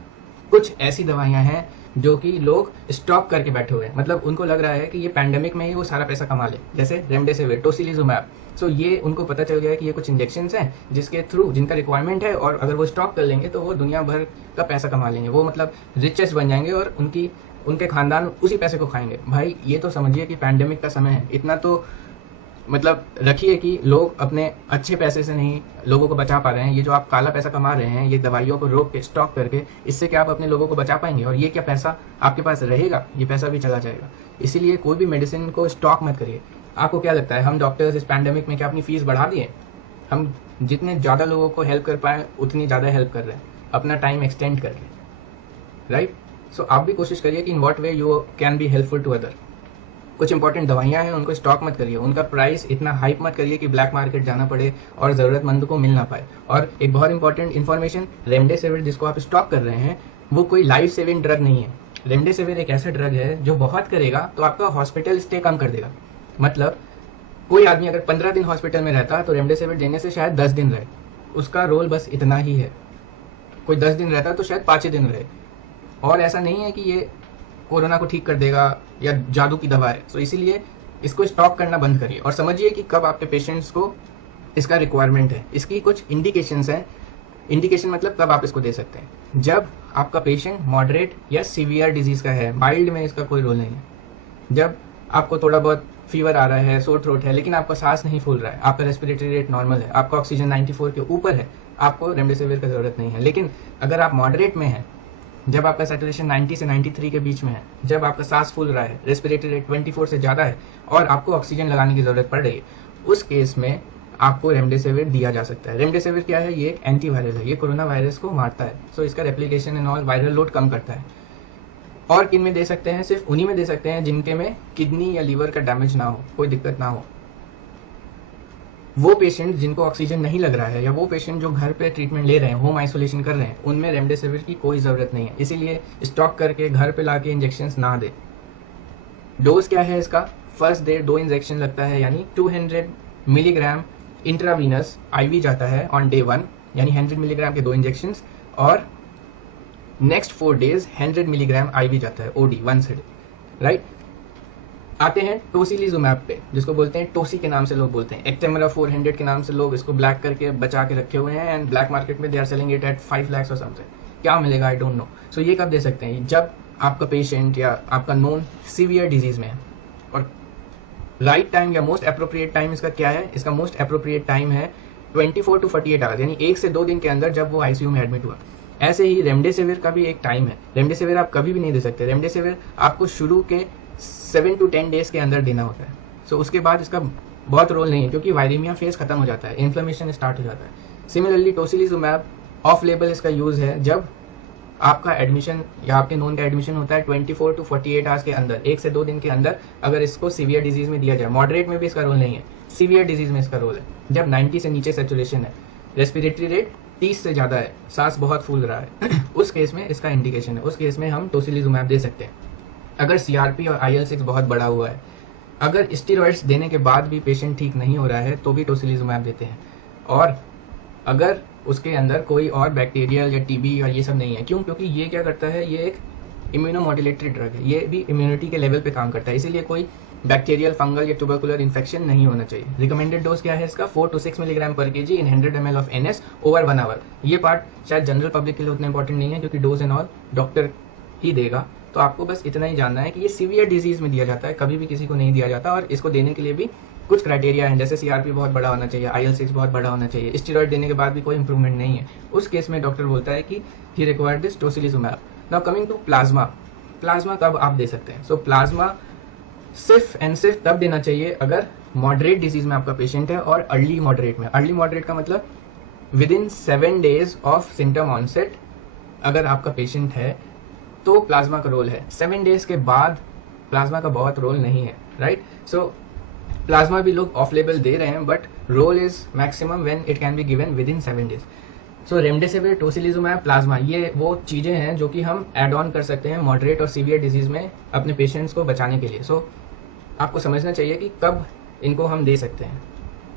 कुछ ऐसी दवाइयां हैं जो कि लोग स्टॉक करके बैठे हुए हैं, मतलब उनको लग रहा है कि ये पैंडेमिक में ही वो सारा पैसा कमा ले, जैसे रेमडेसिविर, टोसिलिजुमैब। सो ये उनको पता चल गया है कि ये कुछ इंजेक्शंस हैं जिसके थ्रू जिनका रिक्वायरमेंट है, और अगर वो स्टॉक कर लेंगे तो वो दुनिया भर का पैसा कमा लेंगे, वो मतलब रिचेस्ट बन जाएंगे और उनके खानदान उसी पैसे को खाएंगे। भाई ये तो समझिए कि पैंडेमिक का समय है, इतना तो मतलब रखिए कि लोग अपने अच्छे पैसे से नहीं लोगों को बचा पा रहे हैं। ये जो आप काला पैसा कमा रहे हैं, ये दवाइयों को रोक के स्टॉक करके, इससे क्या आप अपने लोगों को बचा पाएंगे? और ये क्या पैसा आपके पास रहेगा? ये पैसा भी चला जाएगा। इसीलिए कोई भी मेडिसिन को स्टॉक मत करिए। आपको क्या लगता है हम डॉक्टर्स इस पैंडेमिक में क्या अपनी फीस बढ़ा दिए? हम जितने ज़्यादा लोगों को हेल्प कर पाए उतनी ज़्यादा हेल्प कर रहे हैं, अपना टाइम एक्सटेंड करके, राइट? सो आप भी कोशिश करिए कि in what way you can be helpful to other. कुछ इंपॉर्टेंट दवाइयां हैं, उनको स्टॉक मत करिए, उनका प्राइस इतना हाइप मत करिए कि ब्लैक मार्केट जाना पड़े और ज़रूरतमंद को मिल ना पाए। और एक बहुत इंपॉर्टेंट इन्फॉर्मेशन, रेमडेसिविर जिसको आप स्टॉक कर रहे हैं वो कोई लाइफ सेविंग ड्रग नहीं है। रेमडेसिविर एक ऐसा ड्रग है जो बहुत करेगा तो आपका हॉस्पिटल स्टे कम कर देगा। मतलब कोई आदमी अगर 15 दिन हॉस्पिटल में रहता तो रेमडेसिविर देने से शायद 10 दिन रहे, उसका रोल बस इतना ही है। कोई 10 दिन रहता तो शायद 5 दिन रहे, और ऐसा नहीं है कि ये कोरोना को ठीक कर देगा या जादू की दवा है। सो इसीलिए इसको स्टॉक करना बंद करिए और समझिए कि कब आपके पेशेंट्स को इसका रिक्वायरमेंट है। इसकी कुछ इंडिकेशंस हैं। इंडिकेशन मतलब कब आप इसको दे सकते हैं, जब आपका पेशेंट मॉडरेट या सीवियर डिजीज का है, माइल्ड में इसका कोई रोल नहीं है। जब आपको थोड़ा बहुत फीवर आ रहा है, सोर थ्रोट है, लेकिन आपका सांस नहीं फूल रहा है, आपका रेस्पिरेटरी रेट नॉर्मल है, आपका ऑक्सीजन 94 के ऊपर है, आपको रेमडेसिविर की जरूरत नहीं है। लेकिन अगर आप मॉडरेट में हैं, जब आपका सैचुरेशन 90 से 93 के बीच में है, जब आपका सांस फूल रहा है, रेस्पिरेटरी रेट 24 से ज़्यादा है और आपको ऑक्सीजन लगाने की ज़रूरत पड़ रही है, उस केस में आपको रेमडेसिविर दिया जा सकता है। रेमडेसिविर क्या है? ये एक एंटीवायरल है, ये कोरोना वायरस को मारता है। सो इसका replication and all viral load कम करता है। और किन में दे सकते हैं? सिर्फ उन्हीं में दे सकते हैं जिनके में किडनी या लीवर का डैमेज ना हो, कोई दिक्कत ना हो। वो पेशेंट जिनको ऑक्सीजन नहीं लग रहा है या वो पेशेंट जो घर पे ट्रीटमेंट ले रहे हैं, होम आइसोलेशन कर रहे हैं, उनमें रेमडेसिविर की कोई ज़रूरत नहीं है। इसीलिए स्टॉक करके घर पे लाके इंजेक्शंस ना दे। डोज क्या है इसका? फर्स्ट डे 2 इंजेक्शन लगता है, यानी 200 मिलीग्राम इंट्रावीनस आईवी जाता है ऑन डे 1, यानी 100 मिलीग्राम के 2 इंजेक्शंस, और नेक्स्ट 4 डेज 100 मिलीग्राम आईवी जाता है ओडी वंस डे, राइट? आते हैं टोसिलिजुमैब पे, जिसको बोलते हैं टोसी के नाम से लोग बोलते हैं, एक्टेमरा 400 के नाम से लोग इसको ब्लैक करके बचा के रखे हुए हैं, एंड ब्लैक मार्केट में they are selling it at 5 lakhs और समथिंग। क्या मिलेगा आई डोंट नो। सो ये कब दे सकते हैं? जब आपका पेशेंट या आपका नोन सीवियर डिजीज में है। और राइट टाइम या मोस्ट अप्रोप्रिएट टाइम इसका क्या है? इसका मोस्ट अप्रोप्रिएट टाइम है 24 to 48 आवर्स, यानी 1 से 2 दिन के अंदर जब वो आईसीयू में एडमिट हुआ। ऐसे ही रेमडेसिविर का भी एक टाइम है। रेमडेसिविर आप कभी भी नहीं दे सकते। रेमडेसिविर आपको शुरू के 7 to 10 डेज के अंदर देना होता है। सो उसके बाद इसका बहुत रोल नहीं है, क्योंकि वायरीमिया फेज खत्म हो जाता है, इन्फ्लेमेशन स्टार्ट हो जाता है। सिमिलरली टोसिलिजुमैब ऑफ लेबल इसका यूज है जब आपका एडमिशन या आपके नोन का एडमिशन होता है 24 to 48 आवर्स के अंदर, 1 से 2 दिन के अंदर, अगर इसको सीवियर डिजीज में दिया जाए। मॉडरेट में भी इसका रोल नहीं है, सीवियर डिजीज में इसका रोल है। जब 90 से नीचे सैचुरेशन है, रेस्पिरेटरी रेट 30 से ज़्यादा है, सांस बहुत फूल रहा है उस केस में इसका इंडिकेशन है, उस केस में हम टोसिलिजुमैब दे सकते हैं। अगर सीआरपी और IL-6 बहुत बड़ा हुआ है, अगर स्टेरॉइड्स देने के बाद भी पेशेंट ठीक नहीं हो रहा है, तो भी टोसिलिजुमैब देते हैं। और अगर उसके अंदर कोई और बैक्टीरियल या टीबी और ये सब नहीं है। क्यों? क्योंकि ये क्या करता है, ये एक इम्यूनोमॉड्यूलेटरी ड्रग है, ये भी इम्यूनिटी के लेवल पे काम करता है, इसीलिए कोई बैक्टीरियल, फंगल या ट्यूबरकुलर इन्फेक्शन नहीं होना चाहिए। रिकमेंडेड डोज क्या है इसका? 4 to 6 milligram per KG in 100 ml of NS over 1 hour. ये पार्ट शायद जनरल पब्लिक के लिए उतना इंपॉर्टेंट नहीं है, क्योंकि डोज एंड ऑल डॉक्टर ही देगा। तो आपको बस इतना ही जानना है कि ये सीवियर डिजीज में दिया जाता है, कभी भी किसी को नहीं दिया जाता। और इसको देने के लिए भी कुछ क्राइटेरिया हैं, जैसे सीआरपी बहुत बड़ा होना चाहिए, IL-6 बहुत बड़ा होना चाहिए, स्टेरॉइड देने के बाद भी कोई इंप्रूवमेंट नहीं है, उस केस में डॉक्टर बोलता है कि he required this tocilizumab. Now coming to plasma. Plasma कब आप दे सकते हैं? सो प्लाज्मा सिर्फ एंड सिर्फ तब देना चाहिए अगर मॉडरेट डिजीज में आपका पेशेंट है और अर्ली मॉडरेट में। अर्ली मॉडरेट का मतलब within 7 days of symptom onset अगर आपका पेशेंट है तो प्लाज्मा का रोल है। 7 days के बाद प्लाज्मा का बहुत रोल नहीं है, राइट? सो प्लाज्मा भी लोग ऑफ लेबल दे रहे हैं, but role is maximum when it can be given within 7 days। So remdesivir, tocilizumab, plasma, ये वो चीज़ें हैं जो कि हम ऐड ऑन कर सकते हैं मॉडरेट और सीवियर डिजीज में अपने पेशेंट्स को बचाने के लिए। सो आपको समझना चाहिए कि कब इनको हम दे सकते हैं।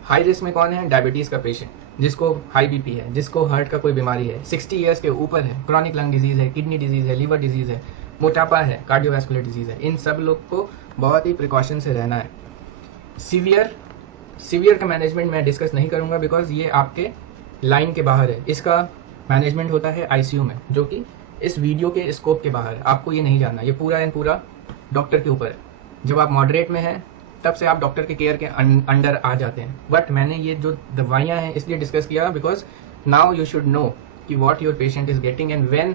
हाई रिस्क में कौन है? डायबिटीज़ का पेशेंट, जिसको हाई बीपी है, जिसको हार्ट का कोई बीमारी है, 60 ईयर्स के ऊपर है, क्रॉनिक लंग डिजीज़ है, किडनी डिजीज़ है, लीवर डिजीज़ है, मोटापा है, कार्डियोवैस्कुलर डिजीज़ है। इन सब लोग को बहुत ही प्रिकॉशन से रहना है। सीवियर का मैनेजमेंट मैं डिस्कस नहीं करूँगा बिकॉज ये आपके लाइन के बाहर है। इसका मैनेजमेंट होता है आईसीयू में, जो कि इस वीडियो के स्कोप के बाहर है। आपको ये नहीं जानना, ये पूरा एंड पूरा डॉक्टर के ऊपर है। जब आप मॉडरेट में हैं तब से आप डॉक्टर के केयर के अंडर आ जाते हैं। बट मैंने ये जो दवाइयाँ हैं इसलिए डिस्कस किया because now you should know कि what your patient is getting and when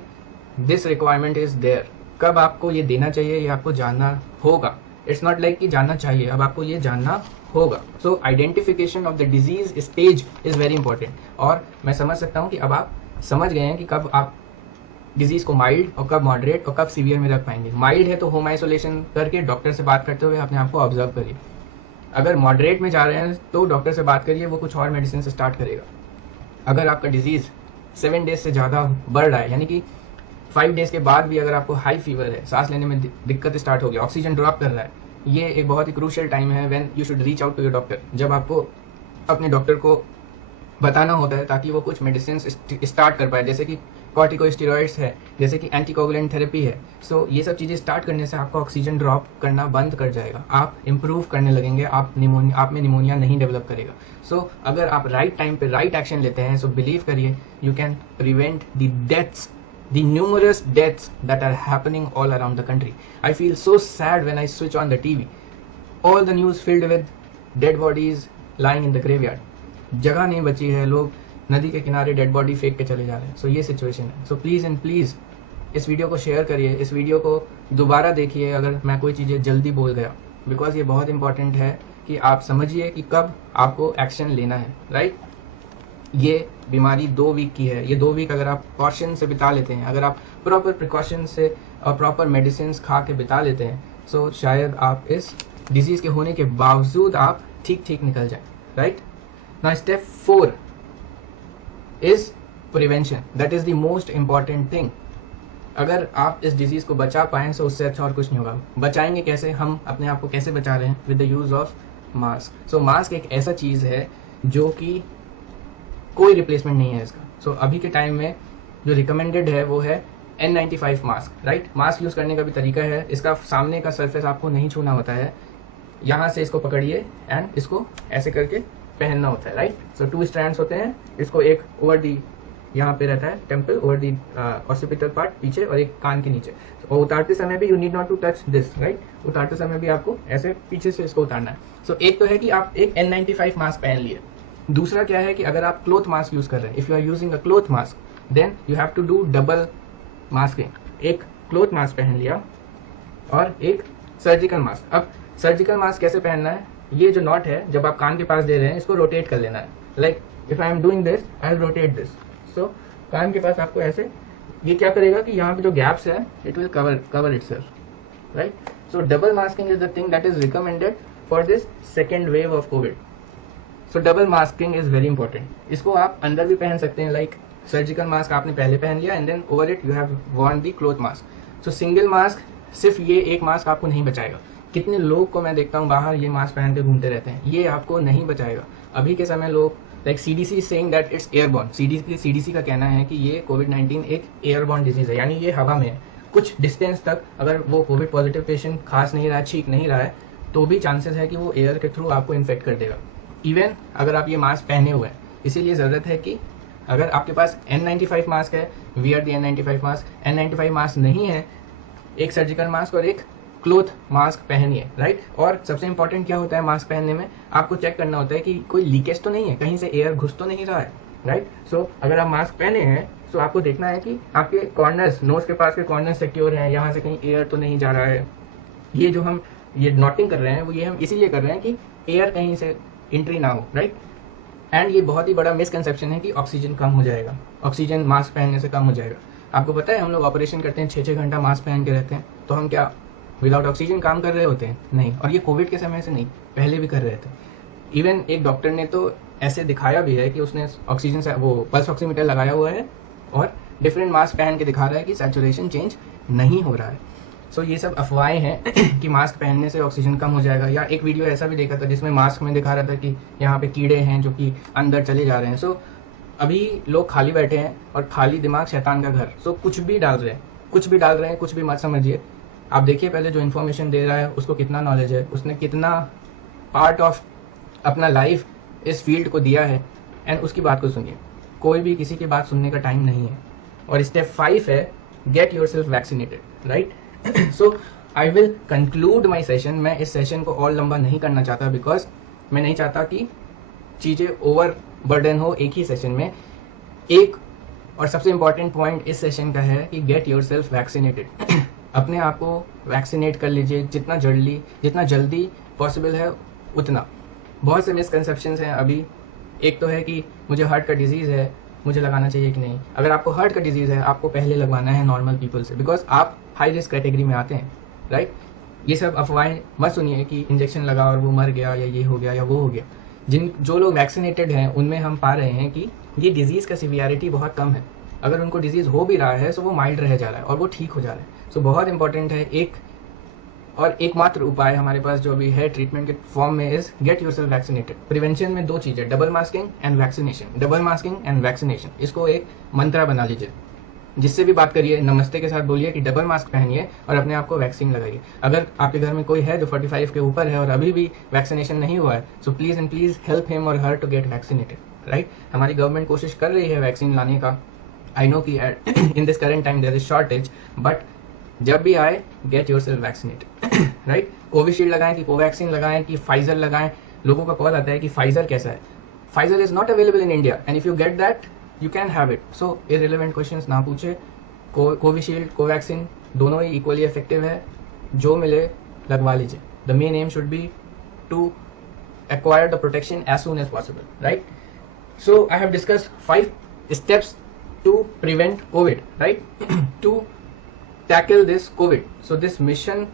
this requirement is there. कब आपको ये देना चाहिए ये आपको जानना होगा। इट्स नॉट लाइक कि जानना चाहिए, अब आपको ये जानना होगा। So identification of the disease stage is very important. और मैं समझ सकता हूँ कि अब आप समझ गए हैं कि कब आप डिजीज़ को माइल्ड और कब मॉडरेट और कब सीवियर में रख पाएंगे। माइल्ड है तो होम आइसोलेशन करके डॉक्टर से बात करते हुए अपने आप को ऑब्जर्व करिए। अगर मॉडरेट में जा रहे हैं तो डॉक्टर से बात करिए, वो कुछ और मेडिसिन से स्टार्ट करेगा। अगर आपका डिजीज़ 7 डेज से ज़्यादा बढ़ रहा है, यानी कि 5 डेज के बाद भी अगर आपको हाई फीवर है, सांस लेने में दिक्कत स्टार्ट हो गई, ऑक्सीजन ड्रॉप कर रहा है, ये एक बहुत ही क्रूशियल टाइम है when you should reach out to your doctor. जब आपको अपने डॉक्टर को बताना होता है ताकि वो कुछ मेडिसिन स्टार्ट कर पाए, जैसे कि कॉर्टिकोस्टेरॉइड्स है, जैसे कि एंटीकोगुलेंट थेरेपी है। सो ये सब चीज़ें स्टार्ट करने से आपका ऑक्सीजन ड्रॉप करना बंद कर जाएगा, आप इम्प्रूव करने लगेंगे, आप में निमोनिया नहीं डेवलप करेगा। सो अगर आप राइट टाइम पे राइट एक्शन लेते हैं, सो बिलीव करिए you can prevent the deaths, the numerous deaths that are happening all around the country. I feel so sad when I switch on the TV. All the news filled with dead bodies lying in the graveyard. जगह नहीं बची है, लोग नदी के किनारे डेड बॉडी फेंक के चले जा रहे हैं। सो ये सिचुएशन है। सो प्लीज़ एंड प्लीज़ इस वीडियो को शेयर करिए, इस वीडियो को दोबारा देखिए अगर मैं कोई चीज़ें जल्दी बोल गया, बिकॉज ये बहुत इंपॉर्टेंट है कि आप समझिए कि कब आपको एक्शन लेना है। राइट, ये बीमारी 2 वीक की है। ये 2 वीक अगर आप कॉशन से बिता लेते हैं, अगर आप प्रॉपर प्रिकॉशन से और प्रॉपर मेडिसिन खा के बिता लेते हैं, सो शायद आप इस डिजीज़ के होने के बावजूद आप ठीक निकल जाए। Right, now step 4 is prevention. That is the most important thing. अगर आप इस डिजीज़ को बचा पाएँ तो उससे अच्छा और कुछ नहीं होगा। बचाएंगे कैसे? हम अपने आप को कैसे बचा रहे हैं? With the use of mask. So mask एक ऐसा चीज़ है जो कि कोई रिप्लेसमेंट नहीं है इसका। सो अभी के टाइम में जो रिकमेंडेड है वो है N95 mask. Right, mask use करने का भी तरीका है। इसका सामने का सरफेस आपको नहीं छूना होता है, यहाँ से इसको पकड़िए एंड इसको ऐसे करके पहनना होता है। राइट, सो 2 स्ट्रैंड्स होते हैं, इसको एक ओवर दी यहाँ पे रहता है temple, over the occipital part पीछे और एक कान के नीचे। और उतारते समय भी you need not to touch this. Right, उतारते समय भी आपको ऐसे पीछे से इसको उतारना है। सो एक तो है कि आप एक N95 मास्क पहन लिए। दूसरा क्या है कि अगर आप क्लोथ मास्क यूज कर रहे हैं, if you are using a cloth mask then you have to do double masking. एक क्लोथ मास्क पहन लिया और एक सर्जिकल मास्क। अब सर्जिकल मास्क कैसे पहनना है? ये जो नॉट है जब आप कान के पास दे रहे हैं इसको रोटेट कर लेना है। Like if I am doing this I will rotate this. So कान के पास आपको ऐसे, ये क्या करेगा कि यहाँ पे जो गैप्स है it will cover itself. Right, so double masking is the thing that is recommended for this second wave of Covid. So double masking is very important. इसको आप अंदर भी पहन सकते हैं, लाइक सर्जिकल मास्क आपने पहले पहन लिया and then over it you have worn the cloth mask. So single mask, सिर्फ ये एक मास्क आपको नहीं बचाएगा। कितने लोग को मैं देखता हूँ बाहर ये मास्क पहन के घूमते रहते हैं, ये आपको नहीं बचाएगा। अभी के समय लोग like CDC is saying that it's airborne. CDC का कहना है कि ये कोविड-19 एक एयरबॉर्न डिजीज है, यानी ये हवा में है। कुछ डिस्टेंस तक अगर वो कोविड पॉजिटिव पेशेंट खांस नहीं रहा है, छींक नहीं रहा है, तो भी चांसेस है कि वो एयर के थ्रू आपको इन्फेक्ट कर देगा, इवन अगर आप ये मास्क पहने हुए हैं। इसीलिए ज़रूरत है कि अगर आपके पास N95 मास्क है, वियर दी N95 मास्क। N95 मास्क नहीं है, एक सर्जिकल मास्क और एक क्लोथ मास्क पहनिए। राइट, और सबसे इंपॉर्टेंट क्या होता है मास्क पहनने में? आपको चेक करना होता है कि कोई लीकेज तो नहीं है, कहीं से एयर घुस तो नहीं रहा है। राइट, सो अगर आप मास्क पहने हैं तो आपको देखना है कि आपके कॉर्नर्स, नोज के पास के कॉर्नर सिक्योर हैं, यहाँ से कहीं एयर तो नहीं जा रहा है। ये जो हम ये नोटिंग कर रहे हैं वो ये हम इसीलिए कर रहे हैं कि एयर कहीं से एंट्री ना हो। राइट, एंड ये बहुत ही बड़ा मिसकंसेप्शन है कि ऑक्सीजन कम हो जाएगा, ऑक्सीजन मास्क पहनने से कम हो जाएगा। आपको पता है हम लोग ऑपरेशन करते हैं 6-6 घंटा मास्क पहन के रहते हैं, तो हम क्या विदाउट ऑक्सीजन काम कर रहे होते हैं? नहीं। और ये कोविड के समय से नहीं, पहले भी कर रहे थे। इवन एक डॉक्टर ने तो ऐसे दिखाया भी है कि उसने ऑक्सीजन से वो पल्स ऑक्सीमीटर लगाया हुआ है और डिफरेंट मास्क पहन के दिखा रहा है कि सैचुरेशन चेंज नहीं हो रहा है। सो ये सब अफवाहें हैं कि मास्क पहनने से ऑक्सीजन कम हो जाएगा, या एक वीडियो ऐसा भी देखा था जिसमें मास्क में दिखा रहा था कि यहाँ पे कीड़े हैं जो कि अंदर चले जा रहे हैं। सो अभी लोग खाली बैठे हैं और खाली दिमाग शैतान का घर। सो कुछ भी डाल रहे हैं, कुछ भी डाल रहे हैं, कुछ भी मत समझिए। आप देखिए पहले जो इन्फॉर्मेशन दे रहा है उसको कितना नॉलेज है, उसने कितना पार्ट ऑफ अपना लाइफ इस फील्ड को दिया है, एंड उसकी बात को सुनिए। कोई भी किसी की बात सुनने का टाइम नहीं है। और स्टेप 5 है get your self vaccinated, right. So I will conclude my session. मैं इस सेशन को और लंबा नहीं करना चाहता, बिकॉज मैं नहीं चाहता कि चीज़ें ओवर बर्डन हो एक ही सेशन में। एक और सबसे इंपॉर्टेंट पॉइंट इस सेशन का है कि गेट योर सेल्फ वैक्सीनेटेड। अपने आप को वैक्सीनेट कर लीजिए जितना जल्दी पॉसिबल है उतना। बहुत से मिसकंसेप्शंस हैं अभी। एक तो है कि मुझे हार्ट का डिजीज़ है, मुझे लगाना चाहिए कि नहीं। अगर आपको हार्ट का डिजीज़ है आपको पहले लगवाना है नॉर्मल पीपल से, बिकॉज आप हाई रिस्क कैटेगरी में आते हैं, राइट। ये सब अफवाहें मत सुनिए कि इंजेक्शन लगा और वो मर गया या ये हो गया या वो हो गया। जो लोग वैक्सीनेटेड हैं उनमें हम पा रहे हैं कि ये डिजीज़ का सिवियरिटी बहुत कम है। अगर उनको डिजीज़ हो भी रहा है तो वो माइल्ड रह जा रहा है और वो ठीक हो जा रहा है। सो बहुत इंपॉर्टेंट है। एक और एकमात्र उपाय हमारे पास जो अभी है ट्रीटमेंट के फॉर्म में is get yourself vaccinated. Prevention में 2 चीज़ें, double masking and vaccination. Double masking and vaccination, इसको एक मंत्रा बना लीजिए। जिससे भी बात करिए नमस्ते के साथ बोलिए कि डबल मास्क पहनिए और अपने आप को वैक्सीन लगाइए। अगर आपके घर में कोई है जो 45 के ऊपर है और अभी भी वैक्सीनेशन नहीं हुआ है, so please and please help him or her to get vaccinated, right. हमारी गवर्नमेंट कोशिश कर रही है वैक्सीन लाने का। आई नो कि in this current time there is shortage, but जब भी आए get yourself vaccinated, right. Covishield लगाएं कि कोवैक्सीन लगाएं कि फाइजर लगाएं। लोगों का कॉल आता है कि फाइजर कैसा है। Pfizer is not available in India and if you get that you can have it. So irrelevant questions ना पूछे। कोविशील्ड कोवैक्सीन दोनों ही इक्वली इफेक्टिव है, जो मिले लगवा लीजिए। The main aim should be to acquire the protection as soon as possible, right? So I have discussed 5 steps to prevent COVID, right? To tackle this COVID. So this mission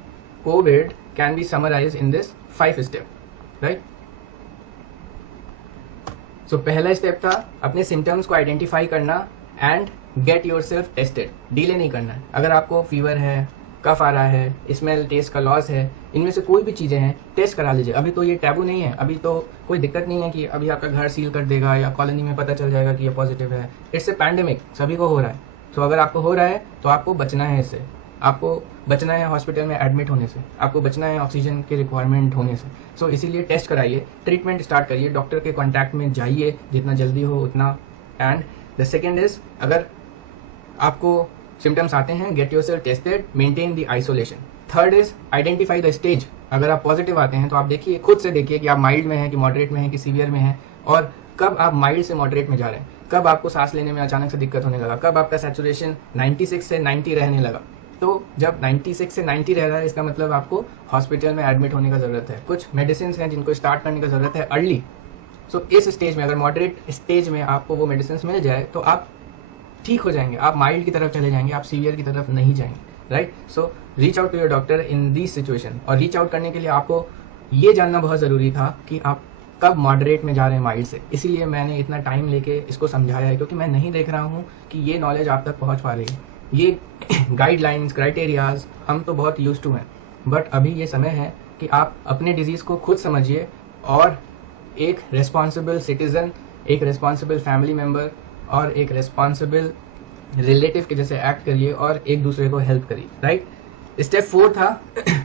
COVID can be summarized in this 5 step, right? So पहला स्टेप था अपने सिम्टम्स को आइडेंटिफाई करना and get your self tested. Delay नहीं करना है। अगर आपको फीवर है, कफ आ रहा है, स्मेल टेस्ट का लॉस है, इनमें से कोई भी चीज़ें हैं, टेस्ट करा लीजिए। अभी तो ये टैबू नहीं है, अभी तो कोई दिक्कत नहीं है कि अभी आपका घर सील कर देगा या कॉलोनी में पता चल जाएगा कि ये पॉजिटिव है। इट्स ए पैंडेमिक, सभी को हो रहा है। तो अगर आपको हो रहा है तो आपको बचना है इससे। आपको बचना है हॉस्पिटल में एडमिट होने से, आपको बचना है ऑक्सीजन के रिक्वायरमेंट होने से। सो इसीलिए टेस्ट कराइए, ट्रीटमेंट स्टार्ट करिए, डॉक्टर के कॉन्टैक्ट में जाइए जितना जल्दी हो उतना। एंड द सेकेंड इज, अगर आपको सिम्टम्स आते हैं get yourself tested, maintain the isolation. Third is identify the stage. अगर आप पॉजिटिव आते हैं तो आप देखिए, खुद से देखिए कि आप माइल्ड में हैं कि मॉडरेट में हैं कि सीवियर में हैं, और कब आप माइल्ड से मॉडरेट में जा रहे हैं, कब आपको सांस लेने में अचानक से दिक्कत होने लगा, कब आपका सैचुरेशन 96 से 90 रहने लगा। तो जब 96 से 90 रह रहा है इसका मतलब आपको हॉस्पिटल में एडमिट होने का ज़रूरत है। कुछ मेडिसिन हैं जिनको स्टार्ट करने का ज़रूरत है अर्ली। सो इस स्टेज में, अगर मॉडरेट स्टेज में आपको वो मेडिसिन मिल जाए तो आप ठीक हो जाएंगे, आप माइल्ड की तरफ चले जाएंगे, आप सीवियर की तरफ नहीं जाएंगे, right. So reach out to your doctor in this situation. और रीच आउट करने के लिए आपको ये जानना बहुत ज़रूरी था कि आप कब मॉडरेट में जा रहे हैं माइल्ड से। इसीलिए मैंने इतना टाइम लेके इसको समझाया है, क्योंकि मैं नहीं देख रहा हूँ कि ये नॉलेज आप तक पहुँच पा रही है। ये गाइडलाइंस, क्राइटेरियाज हम तो बहुत यूज टू हैं, बट अभी ये समय है कि आप अपने डिजीज़ को खुद समझिए और एक रिस्पॉन्सिबल सिटीज़न, एक रिस्पॉन्सिबल फैमिली मेम्बर और एक रिस्पॉन्सिबल रिलेटिव के जैसे एक्ट करिए और एक दूसरे को हेल्प करिए, राइट। स्टेप 4 था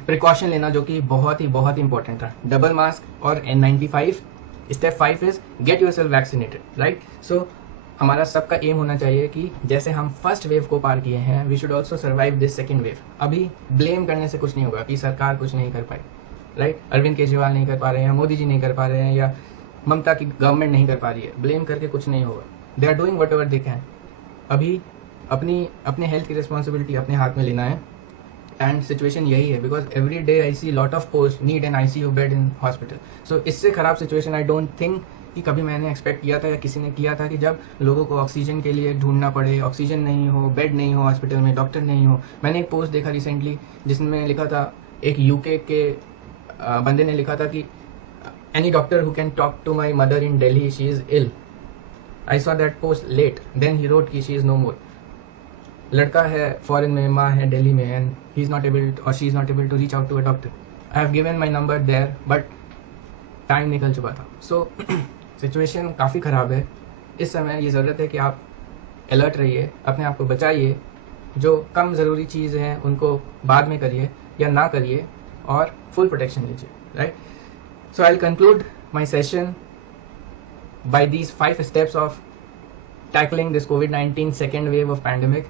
प्रिकॉशन लेना, जो कि बहुत ही इंपॉर्टेंट था, डबल मास्क और N95। Step 5 is get yourself vaccinated, right. So हमारा सबका एम होना चाहिए कि जैसे हम फर्स्ट वेव को पार किए हैं, we should also survive this second wave. अभी ब्लेम करने से कुछ नहीं होगा कि सरकार कुछ नहीं कर पाई, राइट। अरविंद केजरीवाल नहीं कर पा रहे हैं, मोदी जी नहीं कर पा रहे हैं, या ममता की गवर्नमेंट नहीं कर पा रही है। ब्लेम करके कुछ नहीं होगा। They are doing whatever they can. अभी अपने हेल्थ की रिस्पॉन्सिबिलिटी अपने हाथ में लेना है। एंड सिचुएशन यही है, because every day I see lot of post need an ICU bed in hospital. So इससे ख़राब सिचुएशन आई डोंट थिंक कि कभी मैंने एक्सपेक्ट किया था या किसी ने किया था कि जब लोगों को ऑक्सीजन के लिए ढूंढना पड़े, ऑक्सीजन नहीं हो, बेड नहीं हो हॉस्पिटल में, डॉक्टर नहीं हो। मैंने एक पोस्ट देखा रिसेंटली जिसमें लिखा था, एक UK के बंदे ने लिखा था कि any doctor who can talk to my mother in Delhi, she is ill. I saw that post late. Then he wrote कि she is no more. लड़का है फॉरेन में, माँ है दिल्ली में, and he is not able or she is not able to reach out to a doctor. I have given my number there but time निकल चुका था. सो सिचुएशन काफ़ी ख़राब है. इस समय ये ज़रूरत है कि आप अलर्ट रहिए, अपने आप को बचाइए. जो कम ज़रूरी चीज़ हैं उनको बाद में करिए या ना करिए और फुल प्रोटेक्शन लीजिए. Right. So I will conclude my session by these 5 steps of tackling this COVID-19 second wave of pandemic.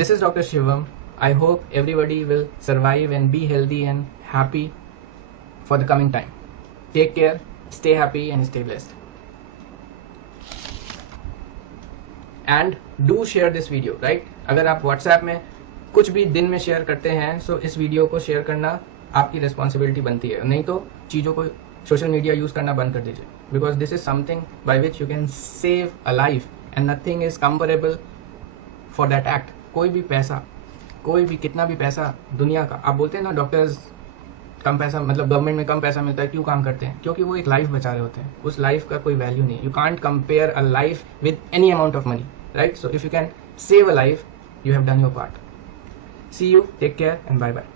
This is Dr. Shivam. I hope everybody will survive and be healthy and happy for the coming time. Take care, stay happy and stay blessed. And do share this video, right? अगर आप WhatsApp में कुछ भी दिन में शेयर करते हैं तो इस वीडियो को शेयर करना आपकी रिस्पॉन्सिबिलिटी बनती है. नहीं तो चीज़ों को सोशल मीडिया यूज़ करना बंद कर दीजिए. Because this is something by which you can save a life and nothing is comparable for that act. कोई भी पैसा, कोई भी कितना भी पैसा दुनिया का, आप बोलते हैं ना डॉक्टर्स कम पैसा, मतलब गवर्नमेंट में कम पैसा मिलता है, क्यों काम करते हैं? क्योंकि वो एक लाइफ बचा रहे होते हैं. उस लाइफ का कोई वैल्यू नहीं. You can't compare a life with any amount of money, right? So if you can save a life, you have done your part. See you, take care and bye bye.